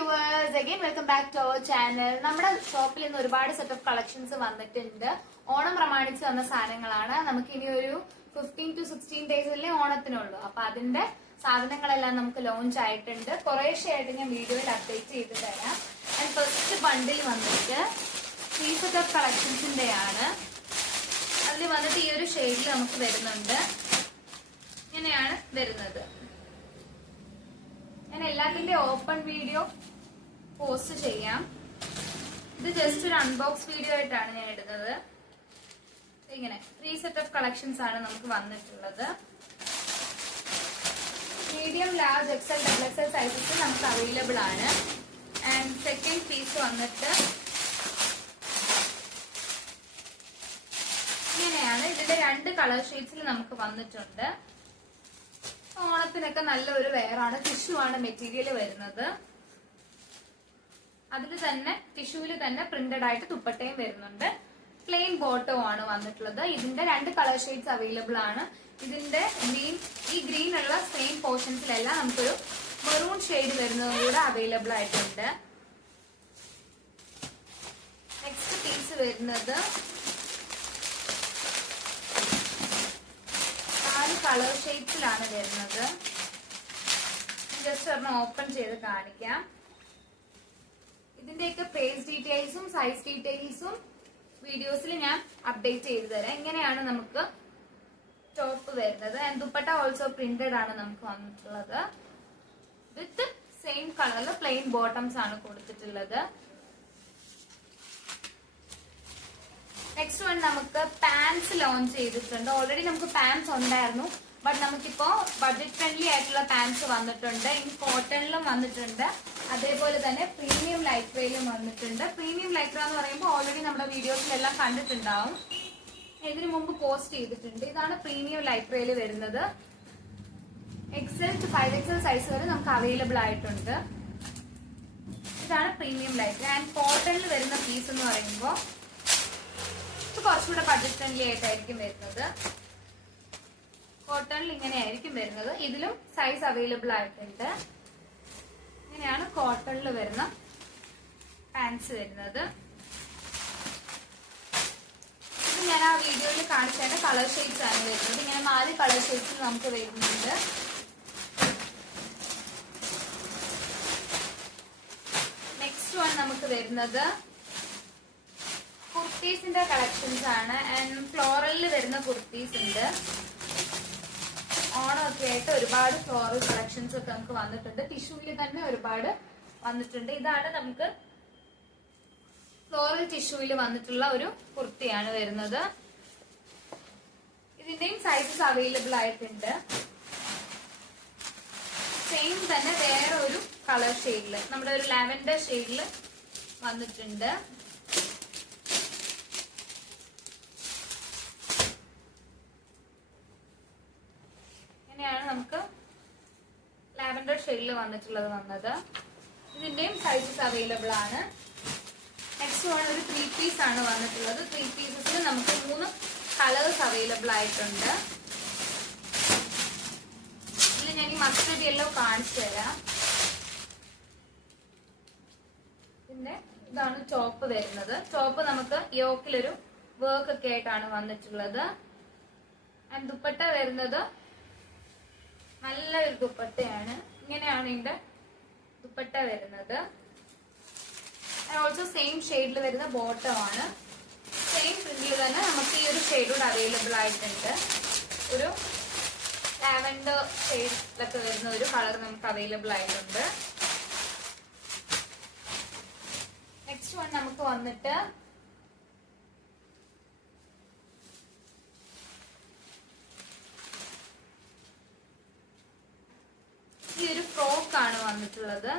Viewers again welcome back to our channel. നമ്മുടെ ഷോപ്പിൽ ഇന്ന് ഒരുപാട് സെറ്റ് ഓഫ് കളക്ഷൻസ് വന്നിട്ടുണ്ട്. ഓണം പ്രമാണിച്ച് വന്ന സാധനങ്ങളാണ്. നമുക്ക് ഇനി ഒരു 15 to 16 ഡേയ്സിലെ ഓണത്തിനുള്ളൂ. അപ്പൊ അതിന്റെ സാധനങ്ങളെല്ലാം നമുക്ക് ലോഞ്ച് ആയിട്ടുണ്ട്. കുറേശ്ശെ ആയിട്ട് ഞാൻ വീഡിയോയിൽ അപ്ഡേറ്റ് ചെയ്ത് തരാം. ആൻഡ് ഫസ്റ്റ് ബണ്ടിൽ വന്നിട്ട് 3 സെറ്റ് ഓഫ് കളക്ഷൻസിന്റെ ആണ്. അതിൽ വന്നിട്ട് ഈ ഒരു ഷെയ്ഡിൽ നമുക്ക് വരുന്നുണ്ട്. ഇങ്ങനെയാണ് വരുന്നത്. ഞാൻ എല്ലാത്തിന്റെ ഓപ്പൺ വീഡിയോ പോസ്റ്റ് ചെയ്യാം. ഇത് ജസ്റ്റ് ഒരു അൺബോക്സ് വീഡിയോ ആയിട്ടാണ് ഞാൻ ഇടുന്നത്. ഇങ്ങനെ 3 സെറ്റ് ഓഫ് കളക്ഷൻസ് ആണ് നമുക്ക് വന്നിട്ടുള്ളത്. Medium, large, XL, double XL sizes നമുക്ക് അവൈലബിൾ ആണ്. ആൻഡ് സെക്കൻഡ് പീസ് വന്നിട്ട് ഇങ്ങനെയാണ്. ഇതിന്റെ 2 കളർ ഷെയ്ഡ്സിൽ നമുക്ക് വന്നിട്ടുണ്ട്. ഓണത്തിനൊക്കെ നല്ലൊരു വെയറാണ്. ടിഷ്യൂ ആണ് മെറ്റീരിയൽ വരുന്നത്. അതിൽ തന്നെ ടിഷ്യൂവിൽ തന്നെ പ്രിന്റഡ് ആയിട്ട് ദുപ്പട്ടയും വരുന്നുണ്ട്. പ്ലെയിൻ ബോട്ടവും ആണ് വന്നിട്ടുള്ളത്. ഇതിന്റെ 2 കളർ ഷെയ്ഡ്സ് അവൈലബിൾ ആണ്. ഇതിന്റെ ഗ്രീൻ ഉള്ള സെയിം പോർഷൻസിലെല്ലാം നമുക്കൊരു മെറൂൺ ഷെയ്ഡ് വരുന്നതും കൂടെ അവൈലബിൾ ആയിട്ടുണ്ട്. നെക്സ്റ്റ് പീസ് വരുന്നത് കളർ ഷെയ്ഡ്സിലാണ് വരുന്നത്. ജസ്റ്റ് ഒരെണ്ണം ഓപ്പൺ ചെയ്ത് കാണിക്കാം. ഇതിന്റെയൊക്കെ പ്രൈസ് ഡീറ്റെയിൽസും സൈസ് ഡീറ്റെയിൽസും വീഡിയോസിൽ ഞാൻ അപ്ഡേറ്റ് ചെയ്ത് തരാം. ഇങ്ങനെയാണ് നമുക്ക് ടോപ്പ് വരുന്നത്. ആൻഡ് ദുപ്പട്ട ഓൾസോ പ്രിന്റഡ് ആണ് നമുക്ക് വന്നിട്ടുള്ളത്. വിത്ത് സെയിം കളറിൽ പ്ലെയിൻ ബോട്ടംസ് ആണ് കൊടുത്തിട്ടുള്ളത്. നെക്സ്റ്റ് വൺ നമുക്ക് പാൻസ് ലോഞ്ച് ചെയ്തിട്ടുണ്ട്. ഓൾറെഡി നമുക്ക് പാൻസ് ഉണ്ടായിരുന്നു. ബട്ട് നമുക്കിപ്പോ ബഡ്ജറ്റ് ഫ്രണ്ട്ലി ആയിട്ടുള്ള പാൻസ് വന്നിട്ടുണ്ട്. ഇനി കോട്ടണിലും വന്നിട്ടുണ്ട്. അതേപോലെ തന്നെ പ്രീമിയം ലൈക്രയിലും വന്നിട്ടുണ്ട്. പ്രീമിയം ലൈക്ര എന്ന് പറയുമ്പോൾ ഓൾറെഡി നമ്മുടെ വീഡിയോസിലെല്ലാം കണ്ടിട്ടുണ്ടാവും. ഇതിനു മുമ്പ് പോസ്റ്റ് ചെയ്തിട്ടുണ്ട്. ഇതാണ് പ്രീമിയം ലൈക്രയിൽ വരുന്നത്. എക്സൽ ടു 5XL സൈസ് വരെ നമുക്ക് അവൈലബിൾ ആയിട്ടുണ്ട്. ഇതാണ് പ്രീമിയം ലൈക്ര. ആൻഡ് കോട്ടണിൽ വരുന്ന പീസ് എന്ന് പറയുമ്പോൾ കുറച്ചുകൂടെ ബഡ്ജറ്റ് ഫ്രണ്ട്ലി ആയിട്ടായിരിക്കും വരുന്നത്. കോട്ടണിൽ ഇങ്ങനെയായിരിക്കും വരുന്നത്. ഇതിലും സൈസ് അവൈലബിൾ ആയിട്ടുണ്ട്. ഇങ്ങനെയാണ് കോട്ടണിൽ വരുന്ന പാൻസ് വരുന്നത്. ഇത് ഞാൻ ആ വീഡിയോയിൽ കാണിച്ചതിന്റെ കളർ ഷെയ്ഡ്സ് ആണ് വരുന്നത്. ഇങ്ങനെ 4 കളർ ഷെയ്ഡ്സ് നമുക്ക് വരുന്നുണ്ട്. നെക്സ്റ്റ് വൺ നമുക്ക് വരുന്നത് കുർത്തീസിന്റെ കളക്ഷൻസ് ആണ്. ആൻഡ് ഫ്ലോറലിൽ വരുന്ന കുർത്തീസ് ഉണ്ട്. ഓണമൊക്കെ ആയിട്ട് ഒരുപാട് ഫ്ലോറൽ കളക്ഷൻസ് ഒക്കെ നമുക്ക് വന്നിട്ടുണ്ട്. ടിഷ്യൂവിൽ തന്നെ ഒരുപാട് വന്നിട്ടുണ്ട്. ഇതാണ് നമുക്ക് ഫ്ലോറൽ ടിഷ്യൂവിൽ വന്നിട്ടുള്ള ഒരു കുർത്തിയാണ് വരുന്നത്. ഇതിന്റെയും സൈസസ് അവൈലബിൾ ആയിട്ടുണ്ട്. സെയിം തന്നെ വേറെ ഒരു കളർ ഷെയ്ഡില്, നമ്മുടെ ഒരു ലാവൻഡർ ഷെയ്ഡില് വന്നിട്ടുണ്ട്. നമുക്ക് ലാവൻഡർ ഷെയ്ഡിൽ വന്നത്. ഇതിന്റെയും സൈസസ് അവൈലബിൾ ആണ്. നെക്സ്റ്റ് വൺ ഒരു 3 പീസ് ആണ് വന്നിട്ടുള്ളത്. 3 പീസസിൽ നമുക്ക് 3 കളേഴ്സ് അവൈലബിൾ ആയിട്ടുണ്ട്. ഇതിൽ ഞാൻ ഈ മസ്റ്റർഡ് യെല്ലോ കാണിച്ചു തരാം. പിന്നെ ഇതാണ് ടോപ്പ് വരുന്നത്. ടോപ്പ് നമുക്ക് യോക്കിലൊരു വർക്ക് ഒക്കെ ആയിട്ടാണ് വന്നിട്ടുള്ളത്. ആൻഡ് ദുപ്പട്ട വരുന്നത് നല്ലൊരു ദുപ്പട്ടയാണ്. ഇങ്ങനെയാണ് ഇതിന്റെ ദുപ്പട്ട വരുന്നത്. ഓൾസോ സെയിം ഷെയ്ഡിൽ വരുന്ന ബോട്ടം ആണ്. സെയിം പ്രിന്റിൽ തന്നെ നമുക്ക് ഈ ഒരു ഷെയ്ഡോട് അവൈലബിൾ ആയിട്ടുണ്ട്. ഒരു ലാവൻഡർ ഷെയ്ഡിലൊക്കെ വരുന്ന ഒരു കളർ നമുക്ക് അവൈലബിൾ ആയിട്ടുണ്ട്. നെക്സ്റ്റ് വൺ നമുക്ക് വന്നിട്ട് ഈ ഒരു ഫ്രോക്ക് ആണ് വന്നിട്ടുള്ളത്.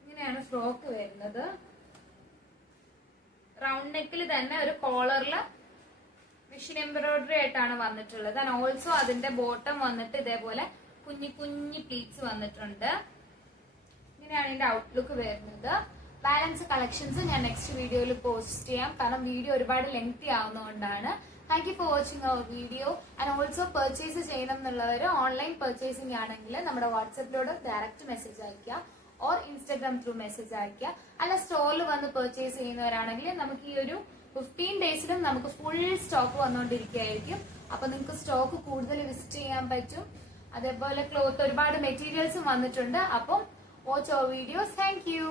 ഇങ്ങനെയാണ് ഫ്രോക്ക് വരുന്നത്. റൗണ്ട് നെക്കിൽ തന്നെ ഒരു കോളറില് മെഷീൻ എംബ്രോയിഡറി ആയിട്ടാണ് വന്നിട്ടുള്ളത്. ആൻഡ് ഓൾസോ അതിന്റെ ബോട്ടം വന്നിട്ട് ഇതേപോലെ കുഞ്ഞി കുഞ്ഞി പ്ലീറ്റ്സ് വന്നിട്ടുണ്ട്. ഇങ്ങനെയാണ് ഇതിന്റെ ഔട്ട്ലുക്ക് വരുന്നത്. ബാലൻസ് കളക്ഷൻസ് ഞാൻ നെക്സ്റ്റ് വീഡിയോയിൽ പോസ്റ്റ് ചെയ്യാം. കാരണം വീഡിയോ ഒരുപാട് ലെങ്തി ആവുന്നതുകൊണ്ടാണ്. Thank you for watching our video. And also purchase ചെയ്യണം എന്നുള്ളവർ ഓൺലൈൻ പർച്ചേസിംഗ് ആണെങ്കിൽ നമ്മുടെ വാട്സപ്പിലൂടെ ഡയറക്റ്റ് മെസ്സേജ് അയക്കുക ഓർ ഇൻസ്റ്റാഗ്രാം ത്രൂ മെസ്സേജ് അയക്കുക. അല്ല സ്റ്റോറിൽ വന്ന് പർച്ചേസ് ചെയ്യുന്നവരാണെങ്കിൽ നമുക്ക് ഈ ഒരു 15 ഡേയ്സിലും നമുക്ക് ഫുൾ സ്റ്റോക്ക് വന്നുകൊണ്ടിരിക്കുകയായിരിക്കും. അപ്പൊ നിങ്ങൾക്ക് സ്റ്റോക്ക് കൂടുതൽ വിസിറ്റ് ചെയ്യാൻ പറ്റും. അതേപോലെ ക്ലോത്ത് ഒരുപാട് മെറ്റീരിയൽസും വന്നിട്ടുണ്ട്. അപ്പം watch our videos. Thank U.